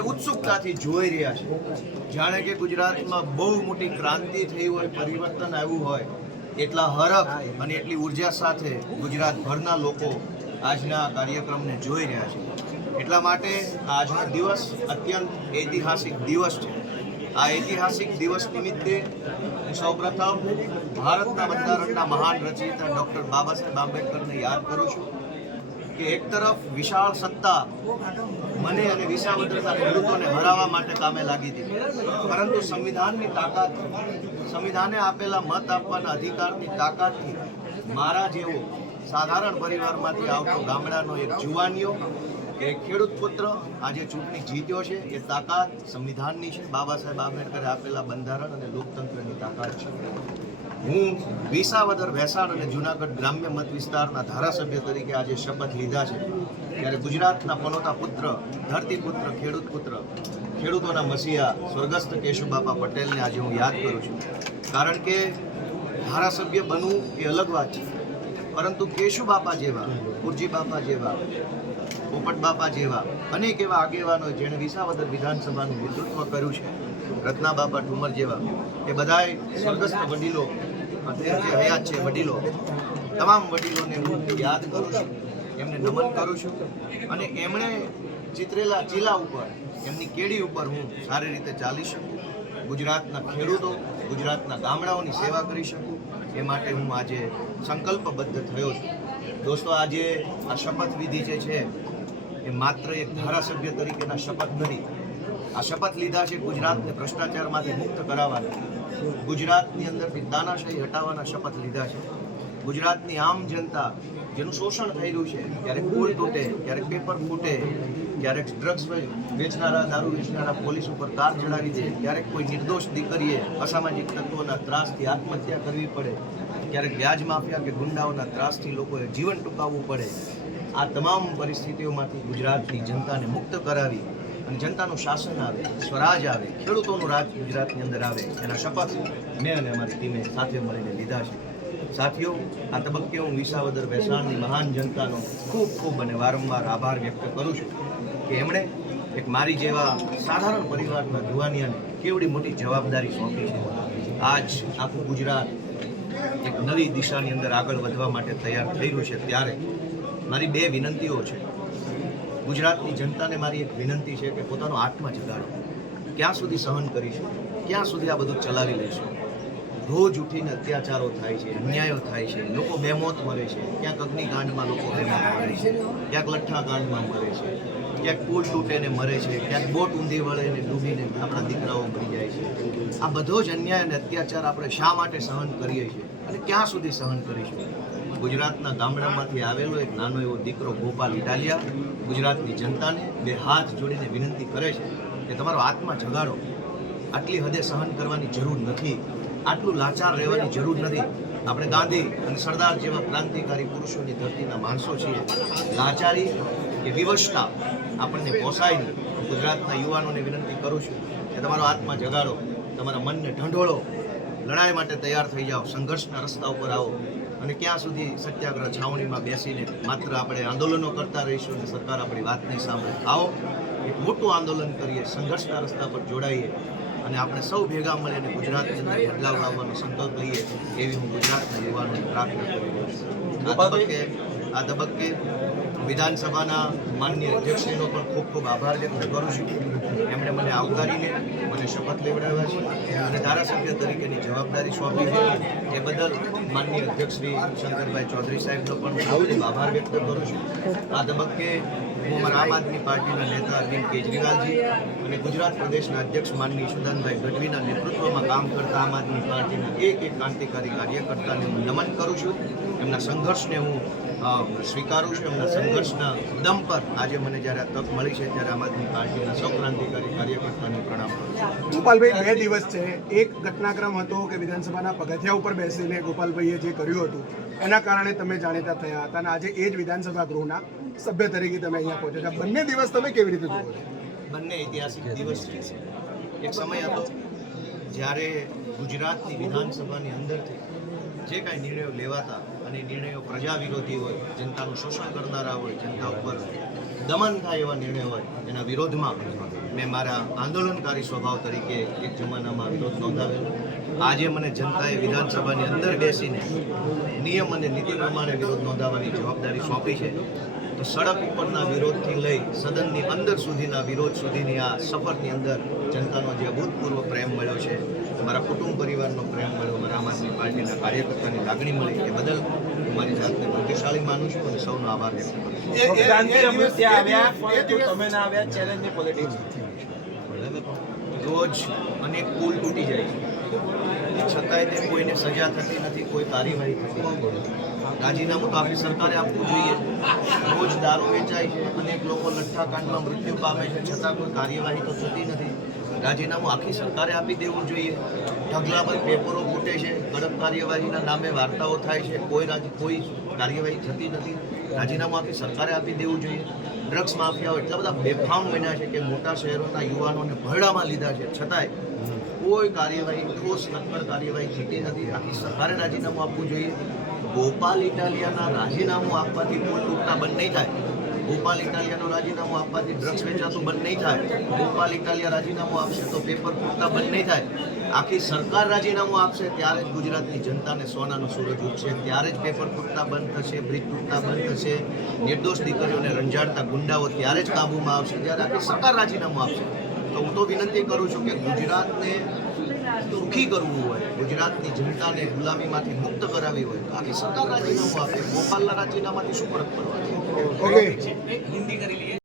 ઉત્સુકતાથી જોઈ રહ્યા છે. જાણે કે ગુજરાતમાં બહુ મોટી ક્રાંતિ થઈ હોય, પરિવર્તન આવ્યું હોય, એટલા હરખ અને એટલી ઊર્જા સાથે ગુજરાતભરના લોકો આજના કાર્યક્રમને જોઈ રહ્યા છે. એટલા માટે આજનો દિવસ અત્યંત ઐતિહાસિક દિવસ છે. આ ઐતિહાસિક દિવસ નિમિત્તે સૌપ્રથમ ભારતના બંધારણના મહાન રચયિતા ડૉક્ટર બાબા સાહેબ આંબેડકરને યાદ કરું છું. કે એક તરફ વિશાળ સત્તા મને અને વિસાવદરના ખેડૂતોને હરાવવા માટે કામે લાગી હતી. પરંતુ સંવિધાનની તાકાત, સંવિધાને આપેલા મત આપવાના અધિકારની તાકાતથી મારા જેવો સાધારણ પરિવારમાંથી આવતો ગામડાનો એક જુવાનીઓ, કે ખેડૂત પુત્ર આજે ચૂંટણી જીત્યો છે, એ તાકાત સંવિધાનની છે. બાબા સાહેબ આંબેડકરે આપેલા બંધારણ અને લોકતંત્રની તાકાત છે. હું વિસાવદર વેસાણ અને જુનાગઢ ગ્રામ્ય મત વિસ્તારના ધારાસભ્ય તરીકે આજે શપથ લીધા છે. ત્યારે ગુજરાતના પનોતા પુત્ર ધરતીપુત્ર ખેડૂત પુત્ર, ખેડૂતોના મસીહા સ્વર્ગસ્થ કેશુબાપા પટેલને આજે હું યાદ કરું છું. કારણ કે ધારાસભ્ય બનવું એ અલગ વાત છે. પરંતુ કેશુબાપા જેવા કુરજી બાપા જેવા પોપટ બાપા જેવા અનેક એવા આગેવાનો જેણે વિસાવદર વિધાનસભાનું નેતૃત્વ કર્યું છે. રત્ના બાપા ઠુમર જેવા. એ બધાએ સ્વર્ગસ્થ વડીલો જે હયાત છે વડીલો, તમામ વડીલોને હું યાદ કરું છું, એમને નમન કરું છું અને એમણે ચિતરેલા ચીલા ઉપર, એમની કેડી ઉપર હું સારી રીતે ચાલી શકું. ગુજરાતના ખેડૂતો, ગુજરાતના ગામડાઓની સેવા કરી શકું, એ માટે હું આજે સંકલ્પબદ્ધ થયો છું. દોસ્તો, આજે આ શપથવિધિ જે છે એ માત્ર એક ધારાસભ્ય તરીકેના શપથ નથી. આ શપથ લીધા છે ગુજરાતને ભ્રષ્ટાચારમાંથી મુક્ત કરાવવાના. ગુજરાતની અંદરથી તાનાશાહી હટાવવાના શપથ લીધા છે. ગુજરાતની આમ જનતા, જેનું શોષણ રહ્યું છે, ક્યારેક પુલ તૂટે, ક્યારેક પેપર ફૂટે, ક્યારેક ડ્રગ્સ વેચનારા, દારૂ વેચનારા પોલીસ ઉપર કાર ચડાવી દે, ક્યારેક કોઈ નિર્દોષ દીકરીએ અસામાજિક તત્વોના ત્રાસથી આત્મહત્યા કરવી પડે, ક્યારેક વ્યાજ માફિયા કે ગુંડાઓના ત્રાસથી લોકોએ જીવન ટૂંકાવવું પડે. આ તમામ પરિસ્થિતિઓમાંથી ગુજરાતની જનતાને મુક્ત કરાવી અને જનતાનું શાસન આવે, સ્વરાજ આવે, ખેડૂતોનું રાજ ગુજરાતની અંદર આવે, એના શપથ મેં અને અમારી ટીમે સાથે મળીને લીધા છે. સાથીઓ, આ તબક્કે હું વિસાવદર વેસાણની મહાન જનતાનો ખૂબ ખૂબ અને વારંવાર આભાર વ્યક્ત કરું છું કે એમણે એક મારી જેવા સાધારણ પરિવારના જુવાનિયાને કેવડી મોટી જવાબદારી સોંપી છે. આજ આખું ગુજરાત એક નવી દિશાની અંદર આગળ વધવા માટે તૈયાર થઈ રહ્યું છે. ત્યારે મારી બે વિનંતીઓ છે. ગુજરાતની જનતાને મારી એક વિનંતી છે કે પોતાનો આત્મા જગાડો. ક્યાં સુધી સહન કરીશું? ક્યાં સુધી આ બધું ચલાવી લઈશું? રોજ ઉઠીને અત્યાચારો થાય છે, અન્યાયો થાય છે, લોકો બેમોત મરે છે, ક્યાંક અગ્નિકાંડમાં લોકો બેમોત મરે છે, ક્યાંક લઠ્ઠાકાંડમાં મરે છે, ક્યાંક પુલ તૂટે ને મરે છે, ક્યાંક બોટ ઊંધી વળે ને ડૂબીને આપણા દીકરાઓ મરી જાય છે. આ બધો જ અન્યાય અને અત્યાચાર આપણે શા માટે સહન કરીએ છીએ? અને ક્યાં સુધી સહન કરીશું? ગુજરાતના ગામડામાંથી આવેલો એક નાનો એવો દીકરો ગોપાલ ઇટાલિયા ગુજરાતની જનતાને બે હાથ જોડીને વિનંતી કરે છે કે તમારો આત્મા જગાડો. આટલી હદે સહન કરવાની જરૂર નથી. આટલું લાચાર રહેવાની જરૂર નથી. આપણે ગાંધી અને સરદાર જેવા ક્રાંતિકારી પુરુષોની ધરતીના માણસો છીએ. લાચારી કે વિવશતા આપણને પોસાય નહીં ગુજરાતના યુવાનોને વિનંતી કરું છું કે તમારો આત્મા જગાડો. તમારા મનને ઢંઢોળો. લડાઈ માટે તૈયાર થઈ જાઓ સંઘર્ષના રસ્તા ઉપર આવો અને ક્યાં સુધી સત્યાગ્રહ છાવણીમાં બેસીને માત્ર આપણે આંદોલનો કરતા રહીશું અને સરકાર આપણી વાત નહીં સાંભળે. આવો એક મોટું આંદોલન કરીએ સંઘર્ષના રસ્તા પર જોડાઈએ અને આપણે સૌ ભેગા મળીને ગુજરાતની અંદર બદલાવ લાવવાનો સંકલ્પ લઈએ એવી હું ગુજરાતના યુવાનોને પ્રાર્થના કરી રહ્યો છું આ તબક્કે વિધાનસભાના માન્ય અધ્યક્ષશ્રીનો પણ ખૂબ ખૂબ આભાર વ્યક્ત કરું છું. એમણે મને આવકારીને મને શપથ લેવડાવ્યા છે અને ધારાસભ્ય તરીકેની જવાબદારી સોંપી છે. એ બદલ માન્ય અધ્યક્ષ શ્રી શંકરભાઈ ચૌધરી સાહેબનો પણ ખૂબ ખૂબ આભાર વ્યક્ત કરું છું. આ તબક્કે હું મારા આમ આદમી પાર્ટીના નેતા અરવિંદ કેજરીવાલજી અને ગુજરાત પ્રદેશના અધ્યક્ષ માનની સુદાનભાઈ ગઢવીના નેતૃત્વમાં કામ કરતા આમ આદમી પાર્ટીના એક એક ક્રાંતિકારી કાર્યકર્તાને હું નમન કરું છું. એમના સંઘર્ષને હું સ્વીકારું છું એમના સંઘર્ષના દમ પર આજે મને જ્યારે આ તક મળી છે ત્યારે આમ આદમી પાર્ટીના સૌ ક્રાંતિકારી કાર્યકર્તાને પ્રણામ કરું છું. ગોપાલભાઈ બે દિવસ છે. એક ઘટનાક્રમ હતો કે વિધાનસભાના પગથિયા ઉપર બેસીને ગોપાલભાઈએ જે કર્યું હતું એના કારણે તમે જાણીતા થયા હતા અને આજે એ જ વિધાનસભા ગૃહના સભ્ય તરીકે તમે અહીંયા પહોંચ્યા હતા. બંને દિવસ તમે કેવી રીતે જુઓ છો? બંને ઐતિહાસિક દિવસ છે. એક સમય હતો જ્યારે ગુજરાતની વિધાનસભાની અંદરથી જે કાંઈ નિર્ણયો લેવાતા અને નિર્ણયો પ્રજા વિરોધી હોય, જનતાનું શોષણ કરનારા હોય, જનતા ઉપર દમન થાય એવા નિર્ણય હોય, એના વિરોધમાં મેં મારા આંદોલનકારી સ્વભાવ તરીકે એક જમાનામાં વિરોધ નોંધાવેલો. આજે મને જનતાએ વિધાનસભાની અંદર બેસીને નિયમ અને નીતિ પ્રમાણે વિરોધ નોંધાવવાની જવાબદારી સોંપી છે. તો સડક ઉપરના વિરોધથી લઈ સદનની અંદર સુધીના વિરોધ સુધીની આ સફરની અંદર જનતાનો જે અભૂતપૂર્વ પ્રેમ મળ્યો છે મારા કુટુંબ પરિવારનો પ્રેમ મળ્યો મારા આમ આદમી પાર્ટીના કાર્યકર્તાની લાગણી મળી એ બદલ હું મારી જાતને ભાગ્યશાળી માનું છું અને સૌનો આભાર વ્યક્ત કરું છું. ગાંધી અમે ત્યાં આવ્યા પરંતુ તમે ના આવ્યા ચેલેન્જની પોલિટિક્સ રોજ અનેક પુલ તૂટી જાય છે. છતાંય તે કોઈને સજા થતી નથી, કોઈ કાર્યવાહી થતી રાજીનામું તો આપણી સરકારે આપવું જોઈએ. રોજ દારૂ વેચાય છે અનેક લોકો લઠ્ઠાકાંડમાં મૃત્યુ પામે છે. છતાં કોઈ કાર્યવાહી તો થતી નથી. રાજીનામું આખી સરકારે આપી દેવું જોઈએ. ઢગલા પર પેપરો ફૂટે છે. કડક કાર્યવાહીના નામે વાર્તાઓ થાય છે. કોઈ રાજ, કોઈ કાર્યવાહી થતી નથી. રાજીનામું આખી સરકારે આપી દેવું જોઈએ. ડ્રગ્સ માફિયાઓ એટલા બધા બેફામ બન્યા છે કે મોટા શહેરોના યુવાનોને ભરડામાં લીધા છે. છતાંય કોઈ કાર્યવાહી ઠોસ નક્કર કાર્યવાહી થતી નથી. આખી સરકારે રાજીનામું આપવું જોઈએ. ગોપાલ ઇટાલિયાના રાજીનામું આપવાથી મૂળ તૂટતા બંધ નહીં થાય. ગોપાલ ઇટાલિયાનું રાજીનામું આપવાથી ડ્રગ્સ વેચાતું બંધ નહીં થાય. ગોપાલ ઇટાલિયા રાજીનામું આપશે તો પેપર ફૂટતા બંધ નહીં થાય. આખી સરકાર રાજીનામું આપશે ત્યારે જ ગુજરાતની જનતાને સોનાનો સૂરજ ઉઠશે ત્યારે જ પેપર ફૂટતા બંધ થશે બ્રિજ તૂટતા બંધ થશે. નિર્દોષ દીકરીઓને રંજાડતા ગુંડાઓ ત્યારે જ કાબૂમાં આવશે. જ્યારે આખી સરકાર રાજીનામું આપશે. તો હું તો વિનંતી કરું છું કે ગુજરાતને દુઃખી કરવું હોય ગુજરાતની જનતાને ગુલામીમાંથી મુક્ત કરાવી હોય તો આખી સરકાર રાજીનામું આપે ગોપાલના રાજીનામાથી શું ફરક પડવાનો ઓકે